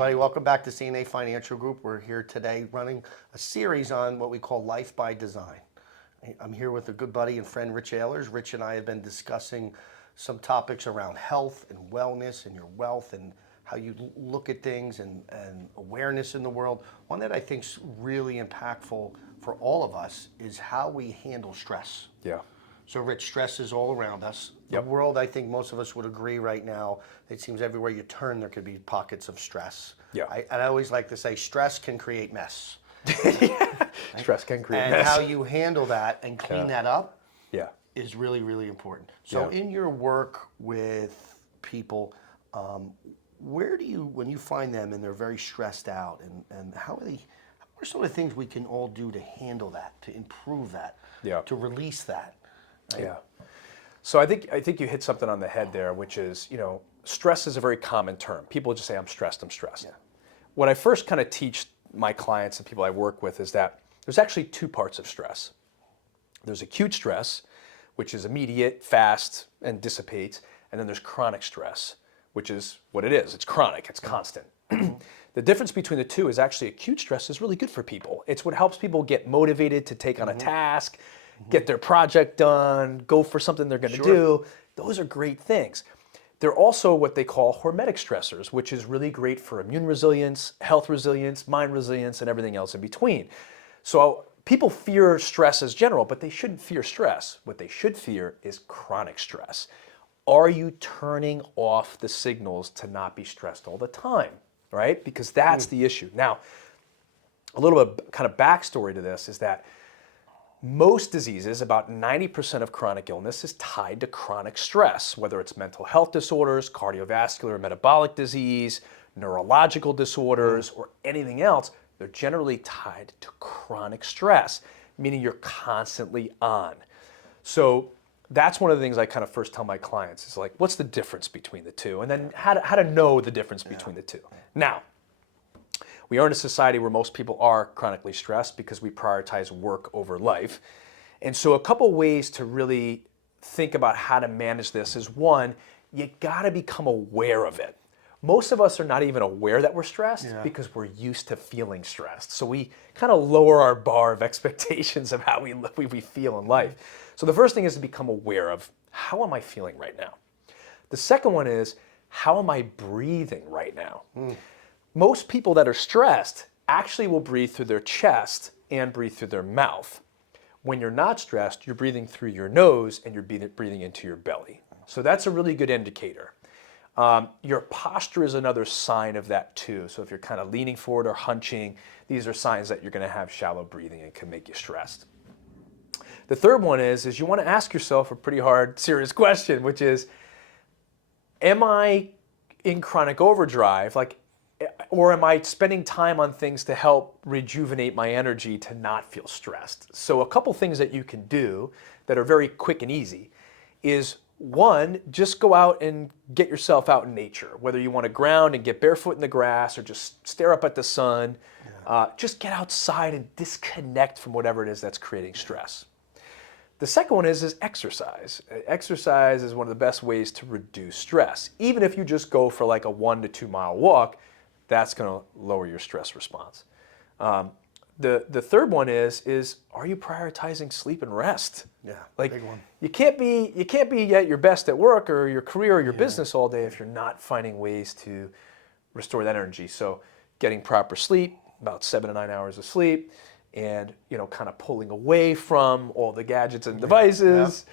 everybody. Welcome back to CNA Financial Group. We're here today running a series on what we call Life by Design. I'm here with a good buddy and friend, Rich Ahlers. Rich and I have been discussing some topics around health and wellness and your wealth and how you look at things and awareness in the world. One that I think is really impactful for all of us is how we handle stress. Yeah. So, Rich, stress is all around us. Yep. The world, I think most of us would agree right now, it seems everywhere you turn there could be pockets of stress. Yeah. I always like to say stress can create mess. Stress can create And mess. how you handle that and clean that up Yeah. is really, really important. So in your work with people, where do you, when you find them and they're very stressed out, and what are some of the things we can all do to handle that, to improve that, to release that? Right? Yeah. So I think you hit something on the head there, which is, stress is a very common term. People just say, I'm stressed, I'm stressed. Yeah. What I first kind of teach my clients and people I work with is that there's actually two parts of stress. There's acute stress, which is immediate, fast, and dissipates. And then there's chronic stress, which is what it is. It's chronic, it's constant. The difference between the two is actually acute stress is really good for people. It's what helps people get motivated to take on a task, get their project done, go for something they're going to do. Those are great things. They're also what they call hormetic stressors, which is really great for immune resilience, health resilience, mind resilience, and everything else in between. So people fear stress as general, but they shouldn't fear stress. What they should fear is chronic stress. Are you turning off the signals to not be stressed all the time, right? Because that's the issue. Now, a little bit kind of backstory to this is that most diseases, about 90% of chronic illness is tied to chronic stress, whether it's mental health disorders, cardiovascular, metabolic disease, neurological disorders, or anything else. They're generally tied to chronic stress, meaning you're constantly on. So that's one of the things I kind of first tell my clients is like, what's the difference between the two? And then how to know the difference between the two. Now, we are in a society where most people are chronically stressed because we prioritize work over life. And so a couple ways to really think about how to manage this is one, you gotta become aware of it. Most of us are not even aware that we're stressed because we're used to feeling stressed. So we kind of lower our bar of expectations of how we feel in life. So the first thing is to become aware of, how am I feeling right now? The second one is, how am I breathing right now? Most people that are stressed actually will breathe through their chest and breathe through their mouth. When you're not stressed, you're breathing through your nose and you're breathing into your belly. So that's a really good indicator. Your posture is another sign of that too. So if you're kind of leaning forward or hunching, these are signs that you're going to have shallow breathing and can make you stressed. The third one is you want to ask yourself a pretty hard, serious question, which is, am I in chronic overdrive? Or am I spending time on things to help rejuvenate my energy to not feel stressed? So a couple things that you can do that are very quick and easy is, one, just go out and get yourself out in nature. Whether you want to ground and get barefoot in the grass or just stare up at the sun, just get outside and disconnect from whatever it is that's creating stress. The second one is exercise. Exercise is one of the best ways to reduce stress. Even if you just go for like a 1 to 2 mile walk, that's going to lower your stress response. The third one is are you prioritizing sleep and rest? Yeah, like big one. You can't be at your best at work or your career or your business all day if you're not finding ways to restore that energy. So getting proper sleep, about 7 to 9 hours of sleep, and kind of pulling away from all the gadgets and devices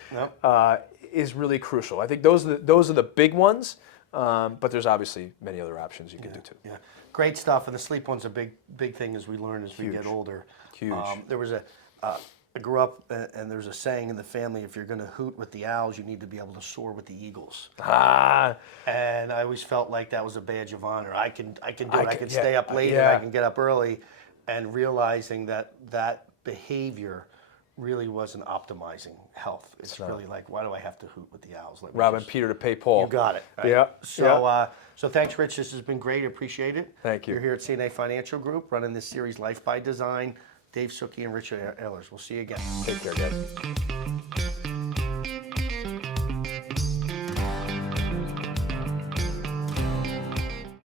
is really crucial. I think those are the big ones. But there's obviously many other options you can do too. Yeah, great stuff. And the sleep one's a big thing as we learn as we get older. Huge. There was I grew up and there's a saying in the family: if you're going to hoot with the owls, you need to be able to soar with the eagles. And I always felt like that was a badge of honor. I can do it. I can stay up late and I can get up early, and realizing that behavior really wasn't optimizing health. It's really like, why do I have to hoot with the owls? Robbing Peter to pay Paul. You got it. Right? Yeah. So thanks, Rich. This has been great. Appreciate it. Thank you. You're here at CNA Financial Group running this series, Life by Design. Dave Suckey and Richard Ahlers. We'll see you again. Take care, guys.